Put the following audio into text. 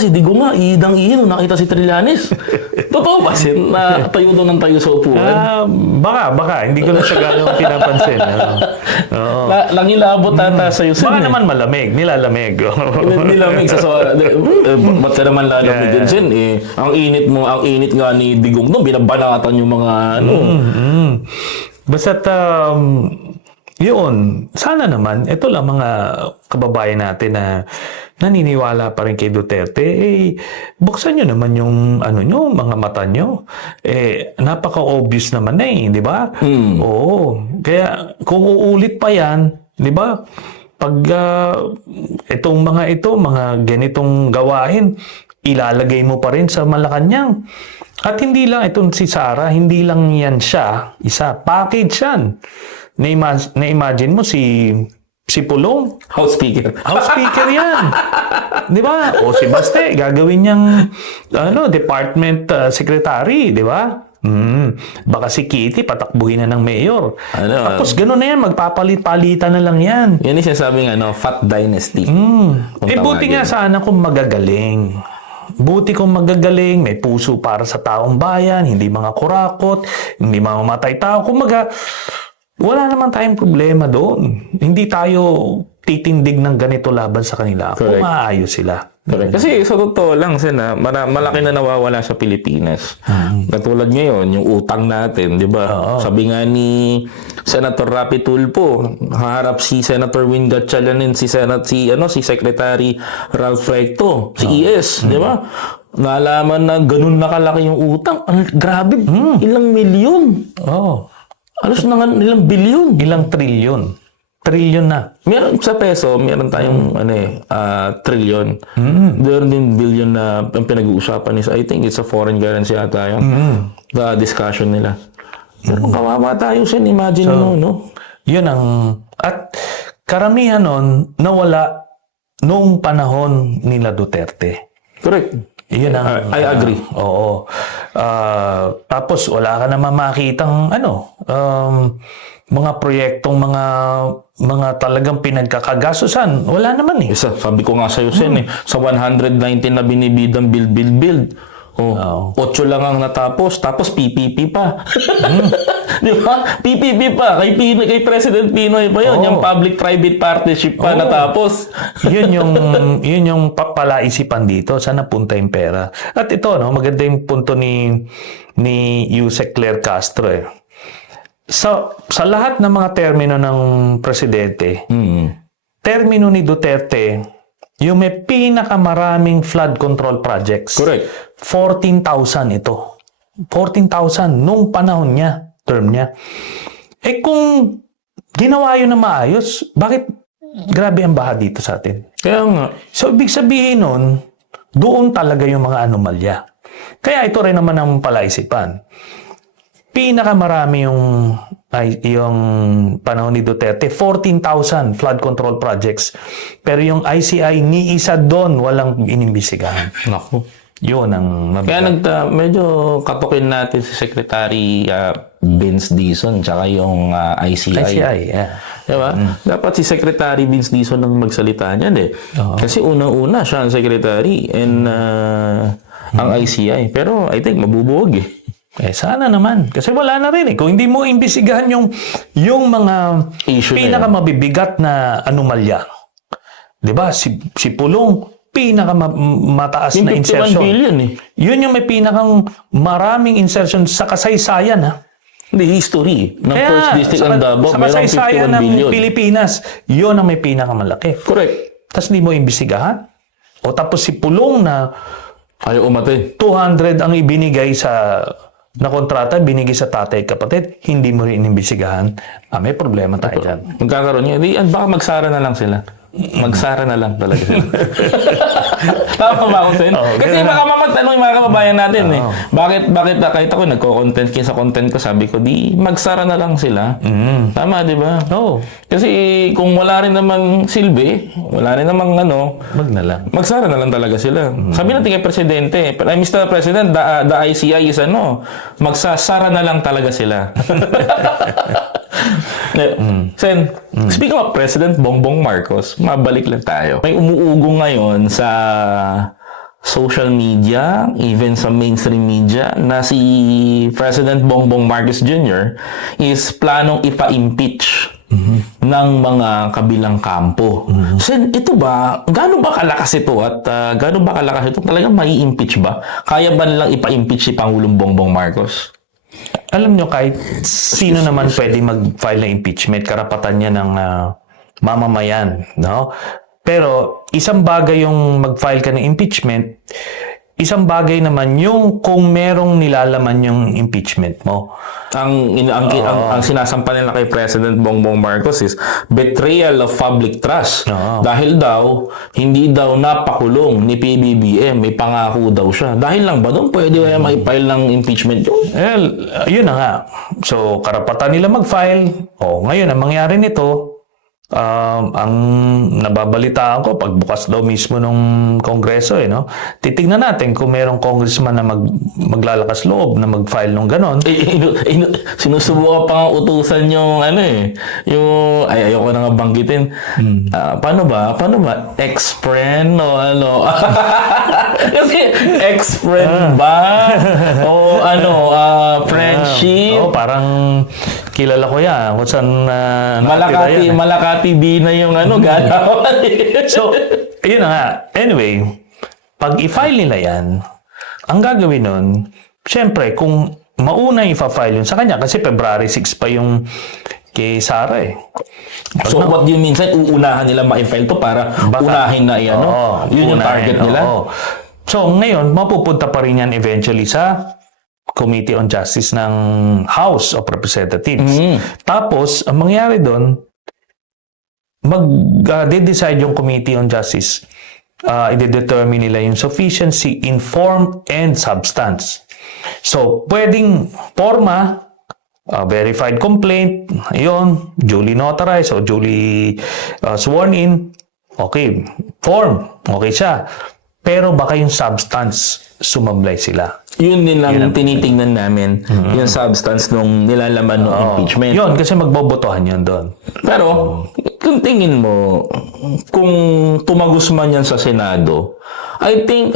si Digo nga, idang-ihin nung nakita si Trillanes. Totoo ba, Sen? Na tayo doon ng tayo sa upuan? Baka. Hindi ko na siya gano'ng pinapansin. Oo. Langilabot ata sa'yo, Sen. Baka naman malamig. Nilalamig. Nilamig sa soda. Ba't ka naman lalamig din, Sen? Ang init nga ni Digong doon, binabanatan yung mga ano. Basta't, yun, sana naman, ito lang mga kababayan natin na naniniwala pa rin kay Duterte, buksan nyo naman yung mga mata nyo. Napaka-obvious naman di ba? Oo. Kaya kung uulit pa yan, di ba? Pag mga ganitong gawain, ilalagay mo pa rin sa Malacanang. At hindi lang itong si Sara, hindi lang yan siya, isa, package yan. Na-imagine mo si Pulong. House Speaker. House Speaker yan. Di ba? O si Baste, gagawin niyang department secretary, di ba? Baka si Kitty, patakbuhin na ng mayor. Tapos gano'n na yan, magpapalit-palitan na lang yan. Yan yung sinasabing Fat Dynasty. Buti nga sana kung magagaling. Buti kung magagaling, may puso para sa taong bayan, hindi mga kurakot, hindi mga mamatay tao. Kumaga, wala naman tayong problema doon. Hindi tayo titindig ng ganito laban sa kanila. Kung maayos sila. Correct. Kasi sa totoo lang, malaki na nawawala sa Pilipinas. Katulad ngayon, yung utang natin, di ba? Sabi nga ni Senator Rapi Tulfo, haharap si Senator Win Gatchalian, si Secretary Ralph Recto, si ES, di ba? Nalaman na ganun na kalaki yung utang. Grabe, ilang milyon. Alos na nga, ilang bilyon. Ilang trilyon. Trilyon na. Meron sa peso, meron tayong trilyon. Meron din billion na ang pinag-uusapan is, I think it's a foreign currency ata yun. The discussion nila. Pero kawawa tayo sa imagine mo, no? Yun ang... At karamihan nun, nawala noong panahon nila Duterte. Correct. Yun ang... I agree. Oo. Tapos wala ka naman makitang mga proyektong mga talagang pinagkakagasusan. Wala naman Sabi ko nga sa'yo, Sen, sa 119 na binibidang build. 8 lang ang natapos, tapos PPP pa. Di ba? PPP pa. Kay President Pinoy pa yun. Yung public-private partnership pa natapos. yun yung palaisipan dito. Saan napunta yung pera? At ito, maganda yung punto ni Yusek Claire Castro. Sa lahat ng mga termino ng presidente, termino ni Duterte, yung may pinakamaraming flood control projects. Correct. 14,000 ito. 14,000 nung panahon niya, term niya. Kung ginawa yun na maayos, bakit grabe ang baha dito sa atin? Kaya nga. So, ibig sabihin nun, doon talaga yung mga anomalya. Kaya ito rin naman ang palaisipan. Pinakamarami yung panahon ni Duterte, 14,000 flood control projects. Pero yung ICI, ni isa doon, walang inimbisigahan. Naku. Yun ang mabigat. Kaya medyo katukin natin si Secretary Vince Dizon tsaka yung ICI. ICI, Diba? Dapat si Secretary Vince Dizon ang magsalita niyan Kasi unang-una siya ang Secretary and ang ICI. Pero I think mabubuwag sana naman. Kasi wala na rin Kung hindi mo imbisigahan yung mga pinakamabibigat na anomalya. Diba? Si Pulong, pinakamataas na insertion. 51 billion Yun yung may pinakang maraming insertion sa kasaysayan The history ng First District ng Davao. Sa kasaysayan ng Pilipinas, yun ang may pinakamalaki. Correct. Tapos hindi mo imbisigahan. O tapos si Pulong na ayaw umate. 200 ang ibinigay na kontrata, binigay sa tatay kapatid, hindi mo rin imbisigahan. May problema tayo dyan. Magkakaroon niya. Baka magsara na lang sila. Magsara na lang talaga sila. Tama ba ako, Sen? Kasi baka magtanong yung mga kababayan natin Bakit kahit ako nagko-content sa content ko, sabi ko, di magsara na lang sila. Tama, di ba? Kasi kung wala rin namang silbi, wala rin namang wag na lang. Magsara na lang talaga sila. Sabi natin kay Presidente, Mr. President, the ICI is magsasara na lang talaga sila. Sen, speaking of President Bongbong Marcos, mabalik lang tayo. May umuugong ngayon sa social media, even sa mainstream media, na si President Bongbong Marcos Jr. is planong ipa-impeach ng mga kabilang kampo. Sen, ito ba, gaano ba kalakas ito at gaano ba kalakas ito? Talagang mai-impeach ba? Kaya ba nilang ipa-impeach si Pangulong Bongbong Marcos? Alam nyo, kahit sino naman pwede mag-file ng impeachment, karapatan niya ng mamamayan, no? Pero isang bagay yung mag-file ka ng impeachment, isang bagay naman yung kung merong nilalaman yung impeachment mo. Ang sinasampa nila kay President Bongbong Marcos is betrayal of public trust. Dahil daw, hindi daw napakulong ni PBBM, may pangako daw siya. Dahil lang ba doon, pwede ba mag-file ng impeachment yun? Well, yun na nga. So, karapatan nila mag-file. Ngayon, ang mangyari nito, ang nababalitaan ko, pagbukas daw mismo ng Kongreso, no? Titignan natin kung merong congressman na maglalakas loob na mag-file ng ganon. Sinusubukan pa nga utusan yung yung, ayoko na nga banggitin. Paano ba? Ex-friend o ano? Kasi ex-friend ba? O friendship? Parang kilala ko yan. Kung saan Malakati B na yung ganawan. So, yun na nga. Anyway, pag i-file nila yan, ang gagawin nun, syempre, kung mauna i-file yun sa kanya, kasi February 6 pa yung kay Sara eh. So, what do you mean? Uunahan nila ma-file to para unahin na yan, no? Yun yung target nila? So, ngayon, mapupunta pa rin yan eventually sa Committee on Justice ng House of Representatives. Tapos, ang mangyari doon, mag-decide yung Committee on Justice. I-determine nila yung sufficiency in form and substance. So, pwedeng forma, verified complaint, yun, duly notarized o duly sworn in, okay. Form, okay siya. Pero baka yung substance, sumamlay sila. Yun din lang tinitingnan namin, yung substance nung nilalaman ng impeachment. Yun, kasi magbobotohan yun doon. Pero, kung tingin mo, kung tumagos man yan sa Senado, I think,